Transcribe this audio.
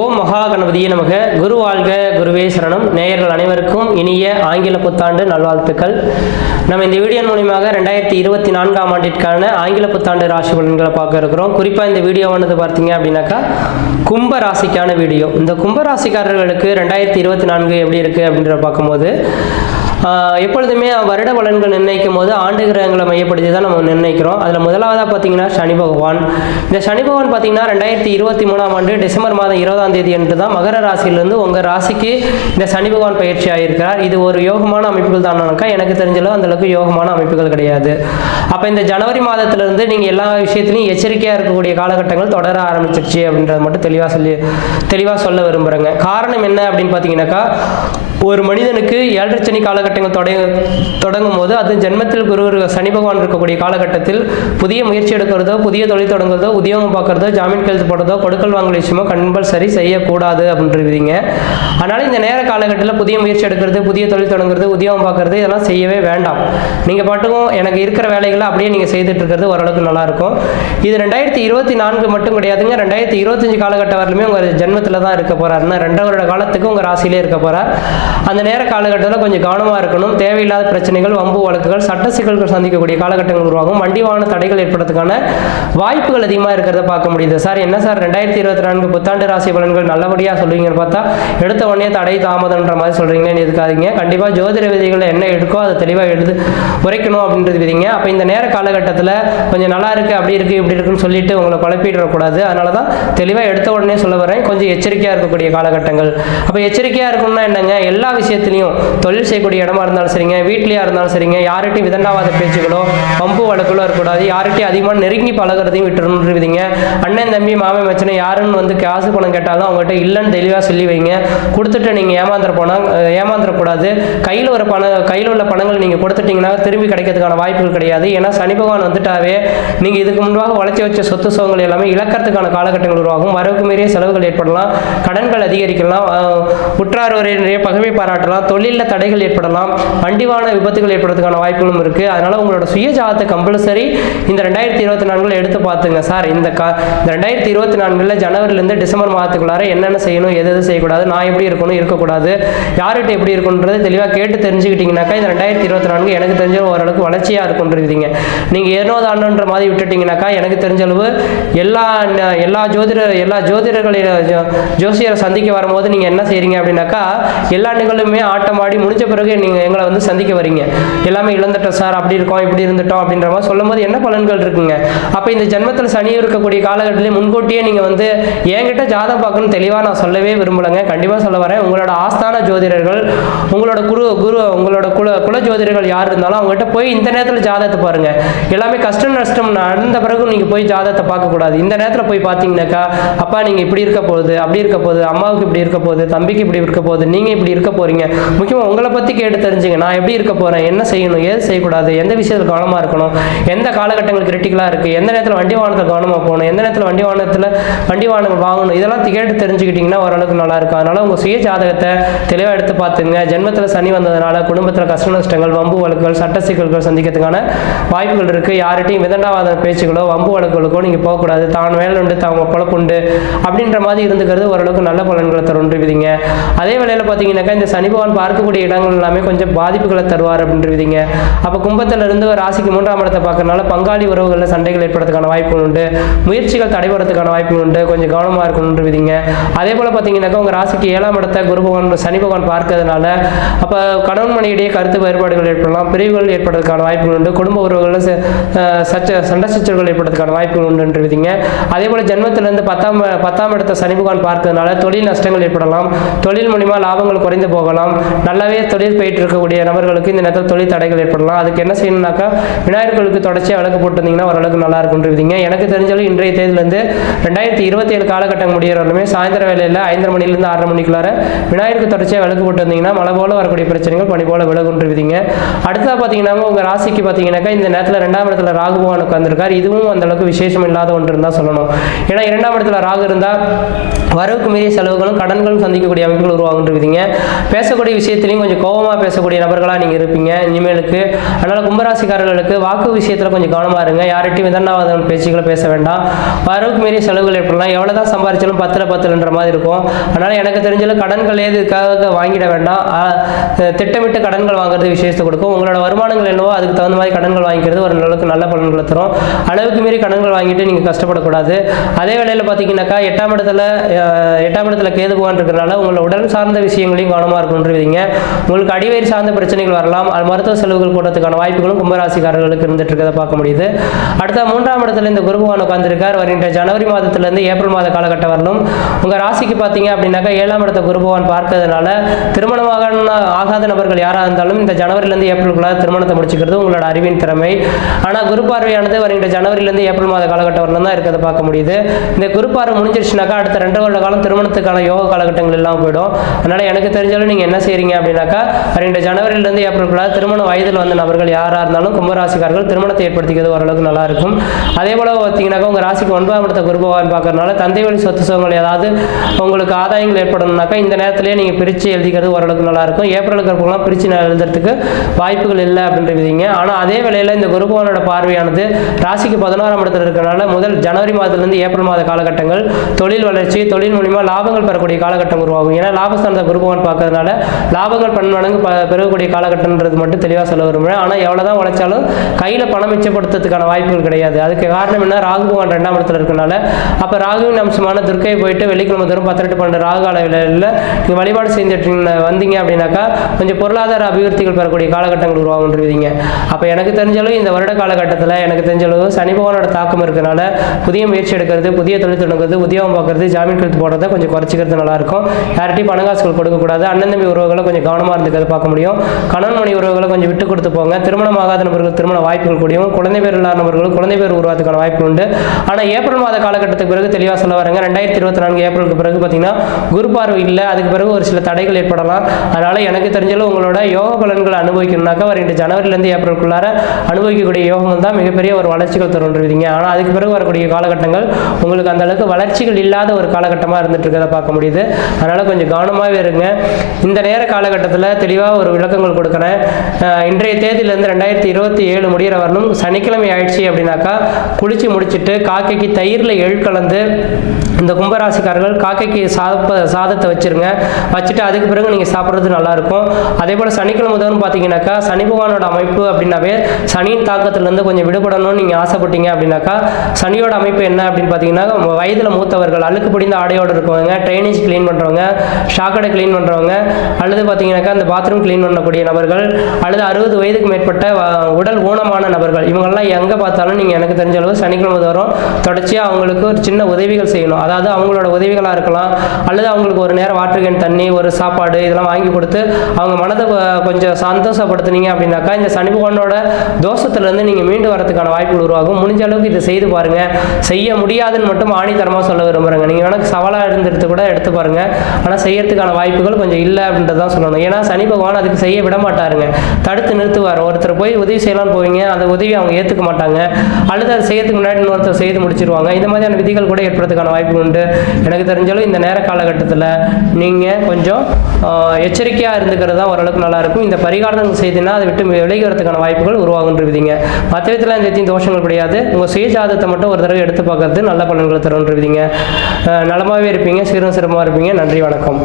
ஓம் மகா கணபதியே நமக. குரு வாழ்க குருவே சரணம். நேயர்கள் அனைவருக்கும் இனிய ஆங்கில புத்தாண்டு நல்வாழ்த்துக்கள். நம்ம இந்த வீடியோ மூலியமாக ரெண்டாயிரத்தி இருபத்தி நான்காம் ஆண்டிற்கான ஆங்கில புத்தாண்டு ராசி பலன்களை பார்க்க இருக்கிறோம். குறிப்பாக இந்த வீடியோவானது பார்த்தீங்க அப்படின்னாக்கா கும்ப ராசிக்கான வீடியோ. இந்த கும்ப ராசிக்காரர்களுக்கு ரெண்டாயிரத்தி இருபத்தி நான்கு எப்படி இருக்குது அப்படின்றத பார்க்கும்போது எப்பொழுதுமே வருட பலன்கள் நிர்ணயிக்கும் போது ஆண்டு கிரகங்களை மையப்படுத்தி தான் நம்ம நிர்ணயிக்கிறோம். அதில் முதலாவதாக பார்த்தீங்கன்னா சனி பகவான். இந்த சனி பகவான் பார்த்தீங்கன்னா ரெண்டாயிரத்தி இருபத்தி மூணாம் ஆண்டு டிசம்பர் மாதம் இருபதாம் தேதி என்று தான் மகர ராசியிலிருந்து உங்கள் ராசிக்கு இந்த சனி பகவான் பயிற்சி ஆகியிருக்கிறார் இது ஒரு யோகமான அமைப்புகள் தானாக்கா எனக்கு தெரிஞ்சளவு அந்தளவுக்கு யோகமான அமைப்புகள் கிடையாது. அப்போ இந்த ஜனவரி மாதத்திலிருந்து நீங்கள் எல்லா விஷயத்துலையும் எச்சரிக்கையாக இருக்கக்கூடிய காலகட்டங்கள் தொடர ஆரம்பிச்சிருச்சு அப்படின்றத மட்டும் தெளிவாக சொல்லி தெளிவாக சொல்ல விரும்புகிறேங்க காரணம் என்ன அப்படின்னு பார்த்தீங்கன்னாக்கா ஒரு மனிதனுக்கு ஏழரை சனி காலகட்டங்கள் தொட தொடங்கும் போது அது ஜென்மத்தில் குரு ஒரு சனி பகவான் இருக்கக்கூடிய காலகட்டத்தில் புதிய முயற்சி எடுக்கிறதோ புதிய தொழில் தொடங்குறதோ உத்தியோகம் பார்க்கறதோ ஜாமீன் கையெழுத்து போடுறதோ கொடுக்கல் வாங்கல் விஷயமோ கம்பல்சரி செய்யக்கூடாது அப்படின்றீங்க. அதனால் இந்த நேர காலகட்டத்தில் புதிய முயற்சி எடுக்கிறது புதிய தொழில் தொடங்குறது உத்தியோகம் பார்க்கறது இதெல்லாம் செய்யவே வேண்டாம். நீங்கள் பாட்டுக்கும் எனக்கு இருக்கிற வேலைகளை அப்படியே நீங்கள் செய்துட்டு இருக்கிறது ஓரளவுக்கு நல்லாயிருக்கும் இது ரெண்டாயிரத்தி இருபத்தி நான்கு மட்டும் கிடையாதுங்க. ரெண்டாயிரத்தி இருபத்தஞ்சு காலகட்டம் வரலுமே உங்கள் ஜென்மத்தில் தான் இருக்க போகிறாருன்னா ரெண்டரை வருட காலத்துக்கு உங்கள் ராசியிலே இருக்க போகிறார் அந்த நேர காலகட்டத்தில் கொஞ்சம் கவனமாக இருக்கணும். தேவையில்லாத பிரச்சனைகள் வம்பு வழக்குகள் சட்ட சிக்கல்கள் சந்திக்கக்கூடிய காலகட்டங்கள் உருவாகும். வண்டி வாகன தடைகள் ஏற்படுறதுக்கான வாய்ப்புகள் அதிகமாக இருக்கிறத பார்க்க முடியுது. சார் என்ன சார்? ரெண்டாயிரத்தி இருபத்தி நான்கு புத்தாண்டு ராசி பலன்கள் நல்லபடியாக சொல்லுவீங்கன்னு பார்த்தா எடுத்த உடனே தடை தாமதம்ன்ற மாதிரி சொல்கிறீங்களேன்னு எதுக்காதீங்க. கண்டிப்பாக ஜோதிட விதிகளில் என்ன எடுக்கோ அதை தெளிவாக எழுது உரைக்கணும் அப்படின்றது விதிங்க. அப்போ இந்த நேர காலகட்டத்தில் கொஞ்சம் நல்லா இருக்குது அப்படி இருக்குது இப்படி இருக்குன்னு சொல்லிட்டு உங்களை குழப்பிடக்கூடாது. அதனால தான் தெளிவாக எடுத்த உடனே சொல்ல வரேன் கொஞ்சம் எச்சரிக்கையாக இருக்கக்கூடிய காலகட்டங்கள். அப்போ எச்சரிக்கையாக இருக்கணும்னா என்னங்க? எல்லா விஷயத்துலையும் தொழில் செய்யக்கூடிய இடமா இருந்தாலும் சரிங்க வீட்லேயா இருந்தாலும் சரிங்க யார்கிட்டையும் விதண்டாவாத பேச்சுகளோ பம்பு வழக்குகளோ இருக்கக்கூடாது. யார்கிட்டையும் அதிகமாக நெருங்கி பழகுறதையும் விட்டுருந்துருவீங்க அண்ணன் தம்பி மாமன் மச்சனை யாருன்னு வந்து காசு பணம் கேட்டாலும் அவங்ககிட்ட இல்லைன்னு தெளிவாக சொல்லி வைங்க. கொடுத்துட்டு நீங்கள் ஏமாந்துற போனால் ஏமாந்துடக்கூடாது கையில் ஒரு பணம் கையில் உள்ள பணங்கள் நீங்கள் கொடுத்துட்டீங்கன்னா திரும்பி கிடைக்கிறதுக்கான வாய்ப்புகள் கிடையாது. ஏன்னா சனி பகவான் வந்துட்டாவே நீங்கள் இதுக்கு முன்பாக உழைச்சி வச்ச சொத்து சுகங்கள் எல்லாமே இழக்கிறதுக்கான காலகட்டங்கள் உருவாகும். வரவுக்கு மீறிய செலவுகள் ஏற்படலாம். கடன்கள் அதிகரிக்கலாம். உற்றார் உற்றார் பகல் பெருமை பாராட்டலாம் தொழிலில் தடைகள் ஏற்படலாம் வண்டிவான விபத்துகள் ஏற்படுறதுக்கான வாய்ப்புகளும் இருக்குது அதனால் உங்களோட சுய ஜாதத்தை கம்பல்சரி இந்த ரெண்டாயிரத்தி இருபத்தி நான்கில் எடுத்து பார்த்துங்க சார். இந்த கா இந்த ரெண்டாயிரத்தி இருபத்தி நான்கில் ஜனவரிலேருந்து டிசம்பர் மாதத்துக்குள்ளார என்னென்ன செய்யணும் எது எது செய்யக்கூடாது நான் எப்படி இருக்கணும் இருக்கக்கூடாது யார்கிட்ட எப்படி இருக்கணுன்றது தெளிவாக கேட்டு தெரிஞ்சுக்கிட்டிங்கனாக்கா இந்த ரெண்டாயிரத்தி இருபத்தி நான்கு எனக்கு தெரிஞ்ச ஓரளவுக்கு வளர்ச்சியாக இருக்குன்றீங்க நீங்கள் ஏனோ ஆண்டுன்ற மாதிரி விட்டுட்டிங்கனாக்கா எனக்கு தெரிஞ்ச அளவு எல்லா எல்லா ஜோதிடர் எல்லா ஜோதிடர்களை ஜோசியரை சந்திக்க வரும்போது நீங்கள் என்ன செய்கிறீங்க அப்படின்னாக்கா எல்லா நிகழ்வுமே ஆட்டம் ஆடி முடிஞ்ச பிறகு நீங்கள் எங்களை வந்து சந்திக்க வரீங்க. எல்லாமே இழந்துட்டோம் சார் அப்படி இருக்கோம் இப்படி இருந்துட்டோம் அப்படின்ற மாதிரி சொல்லும்போது என்ன பலன்கள் இருக்குங்க? அப்போ இந்த ஜென்மத்தில் சனி இருக்கக்கூடிய காலகட்டத்திலே முன்கூட்டியே நீங்கள் வந்து என்கிட்ட ஜாதகம் பார்க்கணும்னு தெளிவாக நான் சொல்லவே விரும்பலைங்க. கண்டிப்பாக சொல்ல வரேன். உங்களோட ஆஸ்தான ஜோதிடர்கள் உங்களோட குரு குரு உங்களோட குல குல ஜோதிடர்கள் யார் இருந்தாலும் அவங்ககிட்ட போய் இந்த நேரத்தில் ஜாதகத்தை பாருங்க. எல்லாமே கஷ்டம் நஷ்டம் நடந்த பிறகு நீங்கள் போய் ஜாதகத்தை பார்க்கக்கூடாது இந்த நேரத்தில் போய் பார்த்தீங்கன்னாக்கா அப்பா நீங்கள் இப்படி இருக்க போகுது அப்படி இருக்க போகுது அம்மாவுக்கு இப்படி இருக்க போகுது தம்பிக்கு இப்படி இருக்க போகுது நீங்கள் இப்படி இருக்க இருக்க போறீங்க? முக்கியமாக உங்களை பற்றி கேட்டு தெரிஞ்சுங்க. நான் எப்படி இருக்க போகிறேன் என்ன செய்யணும்? ஏது செய்யக்கூடாது? எந்த விஷயத்தில் கவனமாக இருக்கணும்? எந்த காலகட்டங்கள் கிரிட்டிக்கலாக இருக்குது எந்த நேரத்தில் வண்டி வாகனத்தில் கவனமாக போகணும்? எந்த நேரத்தில் வண்டி வாகனத்தில் வண்டி வாகனங்கள் வாங்கணும்? இதெல்லாம் கேட்டு தெரிஞ்சுக்கிட்டிங்கன்னா ஓரளவுக்கு நல்லா இருக்கும். அதனால் உங்கள் சுய ஜாதகத்தை தெளிவாக எடுத்து பார்த்துங்க. ஜென்மத்தில் சனி வந்ததுனால குடும்பத்தில் கஷ்ட நஷ்டங்கள் வம்பு வழக்குகள் சட்ட சிக்கல்கள் சந்திக்கிறதுக்கான வாய்ப்புகள் இருக்குது யார்கிட்டையும் விதண்டாவாத பேச்சுகளோ வம்பு வழக்குகளுக்கோ நீங்கள் போகக்கூடாது. தான் வேலை உண்டு தாங்க பொழப்புண்டு அப்படின்ற மாதிரி இருந்துக்கிறது ஓரளவுக்கு நல்ல பலன்களை தருன்றுவிதிங்க அதே வேளையில் பார்த்தீங்கன்னாக்கா இந்த சனி பகவான் பார்க்கக்கூடிய இடங்கள் எல்லாமே கொஞ்சம் பாதிப்புகளை தருவார் அப்படின்றீங்க. அப்போ கும்பத்துல இருந்து ராசிக்கு மூன்றாம் இடத்தை பார்க்கறனால பங்காளி உறவுகளில் சண்டைகள் ஏற்படுறதுக்கான வாய்ப்புகள் உண்டு. முயற்சிகள் தடைபடுறதுக்கான வாய்ப்புகள் உண்டு. கொஞ்சம் கவனமாக இருக்கணுன்றவிதிங்க அதே போல் பார்த்தீங்கன்னாக்கா உங்கள் ராசிக்கு ஏழாம் இடத்தை குரு பகவான் சனி பகவான் பார்க்கறதுனால அப்போ கணவன் மனையிடையே கருத்து வேறுபாடுகள் ஏற்படலாம். பிரிவுகள் ஏற்படுறதுக்கான வாய்ப்புகள் உண்டு. குடும்ப உறவுகளில் சச்ச சண்டை சச்சரவுகள் ஏற்படுறதுக்கான வாய்ப்புகள் உண்டுன்றவிதிங்க அதே போல் ஜென்மத்திலிருந்து பத்தாம் பத்தாம் இடத்தை சனி பகவான் பார்க்கறதுனால தொழில் நஷ்டங்கள் ஏற்படலாம். தொழில் மூலிமா லாபங்கள் குறைந்து போகலாம். நல்லாவே தொழில் போயிட்டு இருக்கக்கூடிய நபர்களுக்கு இந்த நேரத்தில் தொழில் தடைகள் ஏற்படலாம். அதுக்கு என்ன செய்யணும்னாக்கா விநாயகர்களுக்கு தொடர்ச்சியாக விளக்கு போட்டிருந்தீங்கன்னா ஓரளவுக்கு நல்லா இருக்குன்றீங்க எனக்கு தெரிஞ்சாலும் இன்றைய தேதியிலேருந்து ரெண்டாயிரத்தி இருபத்தி ஏழு காலகட்டம் முடிகிறவருமே சாயந்தர வேலையில் ஐந்தரை மணிலேருந்து ஆறரை மணிக்குள்ளார விநாயகருக்கு தொடர்ச்சியாக விளக்கு போட்டிருந்தீங்கன்னா மழை போல வரக்கூடிய பிரச்சனைகள் பனி போல விலகுன்றவிதிங்க அடுத்ததாக பார்த்தீங்கன்னா உங்கள் ராசிக்கு பார்த்தீங்கன்னாக்கா இந்த நேரத்தில் ரெண்டாம் இடத்துல ராகு பகவான் உட்காந்துருக்கார் இதுவும் அந்த அளவுக்கு விசேஷம் இல்லாத ஒன்று இருந்தால் சொல்லணும். ஏன்னா இரண்டாம் இடத்துல ராகு இருந்தால் வரவுக்கு மீறிய செலவுகளும் கடன்களும் சந்திக்கக்கூடிய அமைப்புகள் உருவாகுன்றீங்க பேசக்கூடிய விஷயத்திலையும் கொஞ்சம் கோபமாக பேசக்கூடிய நபர்களாக நீங்கள் இருப்பீங்க. இனிமேலுக்கு அதனால் கும்பராசிக்காரர்களுக்கு வாக்கு விஷயத்தில் கொஞ்சம் கவனமாக இருங்க. யார்கிட்டையும் விதண்டாவாதம் பேச்சுகளை பேச வேண்டாம். வரவுக்கு மீறிய செலவுகள் ஏற்படலாம். எவ்வளோ தான் சம்பாரிச்சாலும் பத்தில் பத்துலன்ற மாதிரி இருக்கும். அதனால் எனக்கு தெரிஞ்சல கடன்கள் எதுக்காக வாங்கிட வேண்டாம். திட்டமிட்டு கடன்கள் வாங்குறது விசேஷத்தை கொடுக்கும். உங்களோட வருமானங்கள் என்னவோ அதுக்கு தகுந்த மாதிரி கடன்கள் வாங்கிக்கிறது ஒரு அளவுக்கு நல்ல பலன்களை தரும். அளவுக்கு மீறி கடன்கள் வாங்கிட்டு நீங்கள் கஷ்டப்படக்கூடாது. அதே வேளையில் பார்த்தீங்கன்னாக்கா எட்டாம் இடத்துல எட்டாம் இடத்துல கேது போகான் இருக்கிறனால உங்களோட உடல் சார்ந்த விஷயங்களையும் கவனமாக இருக்கணுன்றீங்க உங்களுக்கு அடிவயிறு சார்ந்த பிரச்சனைகள் வரலாம். அது மருத்துவ செலவுகள் போடுறதுக்கான வாய்ப்புகளும் கும்பராசிக்காரர்களுக்கு இருந்துட்டு இருக்கிறத பார்க்க முடியுது. அடுத்த மூன்றாம் இடத்துல இந்த குருபவான் உட்காந்துருக்கார் வருகின்ற ஜனவரி மாதத்திலிருந்து ஏப்ரல் மாத காலகட்டம் வரணும். உங்கள் ராசிக்கு பார்த்தீங்க அப்படின்னாக்கா ஏழாம் இடத்த குருபவான் பார்த்ததுனால திருமணமாக ஆகாத நபர்கள் யாராக இருந்தாலும் இந்த ஜனவரிலேருந்து ஏப்ரலுக்குள்ள திருமணத்தை முடிச்சுக்கிறது உங்களோட அறிவின் திறமை. ஆனால் குரு பார்வையானது வருகின்ற ஜனவரிலேருந்து ஏப்ரல் மாத காலகட்டம் வரலாம் தான் இருக்கிறத பார்க்க முடியுது. இந்த குரு பார்வை முடிஞ்சிருச்சுனாக்கா அடுத்த ரெண்டு வருட காலம் திருமணத்துக்கான யோக காலகட்டங்கள் எல்லாம் போயிடும். அதனால் எனக்கு தெரிஞ்சாலும் நீங்கள் என்ன செய்றீங்க அப்படின்னாக்கா வருகின்ற ஜனவரியிலேருந்து ஏப்ரலுக்குள்ள திருமண வயதில் வந்த நபர்கள் யாராக இருந்தாலும் கும்பராசிக்காரர்கள் திருமணத்தை ஏற்படுத்திக்கிறது ஓரளவுக்கு நல்லா இருக்கும். அதே போல் பார்த்தீங்கன்னாக்கா உங்கள் ராசிக்கு ஒன்பதாம் இடத்த குரு பார்க்கறதுனால தந்தை வழி சொத்து சுகங்கள் ஏதாவது உங்களுக்கு ஆதாயங்கள் ஏற்படணும்னாக்கா இந்த நேரத்திலேயே நீங்கள் பிரித்து எழுதிக்கிறது ஓரளவுக்கு நல்லா இருக்கும். ஏப்ரலுக்கு இருக்கலாம் பிரித்து எழுதுறதுக்கு வாய்ப்புகள் இல்லை அப்படின்றீங்க ஆனால் அதே வேளையில் இந்த குருபவனோட பார்வையானது ராசிக்கு பதினோராம் இடத்துல இருக்கிறனால முதல் ஜனவரி மாதத்துலேருந்து ஏப்ரல் மாத காலகட்டங்கள் தொழில் வளர்ச்சி தொழில் மூலிமா லாபங்கள் பெறக்கூடிய காலகட்டம் உருவாகும். ஏன்னா லாபஸ்தானத்தை குருபவான் பார்க்கறதுனால லாபங்கள் பன்மடங்கு ப பெறக்கூடிய காலகட்டம்ன்றது மட்டும் தெளிவாக சொல்ல விரும்புகிறேன் ஆனால் எவ்வளோ தான் உழைச்சாலும் கையில் பணம் மிச்சப்படுத்துறதுக்கான வாய்ப்புகள் கிடையாது. அதுக்கு காரணம் என்ன? ராகு பகவான் ரெண்டாம் இடத்துல இருக்கனால. அப்போ ராகுவின் அம்சமான துர்க்கையை போயிட்டு வெள்ளிக்கிழமை தூரம் பத்திரெட்டு பன்னெண்டு ராகு அளவில் நீங்கள் வழிபாடு செஞ்சுட்டு வந்தீங்க அப்படின்னாக்கா கொஞ்சம் பொருளாதார அபிவிருத்திகள் பெறக்கூடிய காலகட்டங்கள் உருவாகுன்றீங்க அப்போ எனக்கு தெரிஞ்சளவு இந்த வருட காலகட்டத்தில் எனக்கு தெரிஞ்சளவு சனி பகவானோட தாக்கம் இருக்கனால புதிய முயற்சி எடுக்கிறது புதிய தொழில் தொடங்குறது உத்தியோகம் பார்க்கறது ஜாமீன் கழுத்து போடுறத கொஞ்சம் குறைச்சிக்கிறது நல்லா இருக்கும். யார்கிட்டையும் பணங்காசுகள் கொடுக்கக்கூடாது. அண்ணன் தம்பி உறவுகளை கொஞ்சம் கவனமாக இருந்துக்கிறது பார்க்க முடியும். கணவன் மணி உறவுகளை கொஞ்சம் விட்டு கொடுத்து போங்க. திருமணமாகாத நபர்கள் திருமண வாய்ப்புகள் கூடியும். குழந்தை பேர் இல்லாத நபர்கள் குழந்தை பேர் உருவாத்துக்கான வாய்ப்பு உண்டு. ஆனால் ஏப்ரல் மாத காலகட்டத்துக்கு பிறகு தெளிவாக சொல்ல வரேங்க. ரெண்டாயிரத்தி இருபத்தி நான்கு ஏப்ரலுக்கு பிறகு பார்த்தீங்கன்னா குரு பார்வை இல்லை. அதுக்கு பிறகு ஒரு சில தடைகள் ஏற்படலாம். அதனால் எனக்கு தெரிஞ்சாலும் உங்களோட யோக பலன்களை அனுபவிக்கணும்னாக்கா வருகின்ற ஜனவரிலேருந்து ஏப்ரலுக்குள்ளார அனுபவிக்கக்கூடிய யோகம் தான் மிகப்பெரிய ஒரு வளர்ச்சிகள் தருன்றுவீங்க ஆனால் அதுக்கு பிறகு வரக்கூடிய காலகட்டங்கள் உங்களுக்கு அந்த அளவுக்கு வளர்ச்சிகள் இல்லாத ஒரு காலகட்டமாக இருந்துட்டு இருக்கிறத பார்க்க முடியுது. அதனால் கொஞ்சம் கவனமாகவே இருங்க. இந்த நேர காலகட்டத்தில் தெளிவாக ஒரு விளக்கங்கள் கொடுக்குறேன். இன்றைய தேதியிலேருந்து ரெண்டாயிரத்தி இருபத்தி ஏழு முடிகிற வரணும் சனிக்கிழமை ஆயிடுச்சு அப்படின்னாக்கா குளிச்சு முடிச்சிட்டு காக்கைக்கு தயிரில் எள் கலந்து இந்த கும்பராசிக்காரர்கள் காக்கைக்கு சாப்ப சாதத்தை வச்சிருங்க. வச்சுட்டு அதுக்கு பிறகு நீங்கள் சாப்பிட்றது நல்லாயிருக்கும். அதே போல் சனிக்கிழமை முதல்னு பார்த்தீங்கன்னாக்கா சனி பகவானோட அமைப்பு அப்படின்னாவே சனியின் தாக்கத்திலேருந்து கொஞ்சம் விடுபடணும்னு நீங்கள் ஆசைப்பட்டீங்க அப்படின்னாக்கா சனியோட அமைப்பு என்ன அப்படின்னு பார்த்தீங்கன்னா வயதில் மூத்தவர்கள் அழுக்கு பிடிந்த ஆடையோடு இருக்கவங்க ட்ரைனேஜ் க்ளீன் பண்ணுறவங்க ஷாக்கடை க்ளீன் பண்ணுறவங்க அல்லது பார்த்தீங்கன்னாக்கா அந்த பாத்ரூம் க்ளீன் பண்ணக்கூடிய நபர்கள் அல்லது அறுபது வயதுக்கு மேற்பட்ட உடல் ஊனமான நபர்கள் இவங்கெல்லாம் எங்கே பார்த்தாலும் நீங்கள் எனக்கு தெரிஞ்ச அளவு சனிக்கிழமை தோறும் தொடர்ச்சியாக அவங்களுக்கு ஒரு சின்ன உதவிகள் செய்யணும். அதாவது அவங்களோட உதவிகளாக இருக்கலாம் அல்லது அவங்களுக்கு ஒரு நேரம் வாட்டர் கேன் தண்ணி ஒரு சாப்பாடு இதெல்லாம் வாங்கி கொடுத்து அவங்க மனதை கொஞ்சம் சந்தோஷப்படுத்துனீங்க அப்படின்னாக்கா இந்த சனி பகவானோட தோஷத்துலேருந்து நீங்கள் மீண்டு வரதுக்கான வாய்ப்புகள் உருவாகும். முடிஞ்ச அளவுக்கு இதை செய்து பாருங்கள் செய்ய முடியாதுன்னு மட்டும் ஆணித்தரமாக சொல்ல விரும்புகிறேங்க நீங்கள் வேணால் சவாலாக இருந்துட்டு கூட எடுத்து பாருங்கள் ஆனால் செய்யறதுக்கான வாய்ப்புகள் கொஞ்சம் இல்லை அப்படின்றத தான் சொல்லணும். ஏன்னா சனி பகவான் அதுக்கு செய்ய விட மாட்டாருங்க. தடுத்து நிறுத்துவார். ஒருத்தர் போய் உதவி செய்யலாம்னு போவீங்க. அந்த உதவி அவங்க ஏற்றுக்க மாட்டாங்க. அல்லது அதை செய்யறதுக்கு முன்னாடி இன்னொருத்தர் செய்து முடிச்சிருவாங்க. இந்த மாதிரியான விதிகள் கூட ஏற்படுறதுக்கான வாய்ப்பு உண்டு. எனக்கு தெரிஞ்சாலும் இந்த நேர காலகட்டத்தில் நீங்கள் கொஞ்சம் எச்சரிக்கையாக இருந்துக்கிறது தான் ஓரளவுக்கு நல்லாயிருக்கும் இந்த பரிகாரங்கள் செய்துனா அதை விட்டு விலகி வரதுக்கான வாய்ப்புகள் உருவாகுன்றிருவீங்க மற்ற விதத்தில் இந்த எத்தையும் தோஷங்கள் கிடையாது. உங்கள் சுயஜாதத்தை மட்டும் ஒரு தடவை எடுத்து பார்க்கறது நல்ல பலன்களை தருன்றிருவீங்க நலமாகவே இருப்பீங்க. சீரும் சிரமமாக இருப்பீங்க. நன்றி வணக்கம்.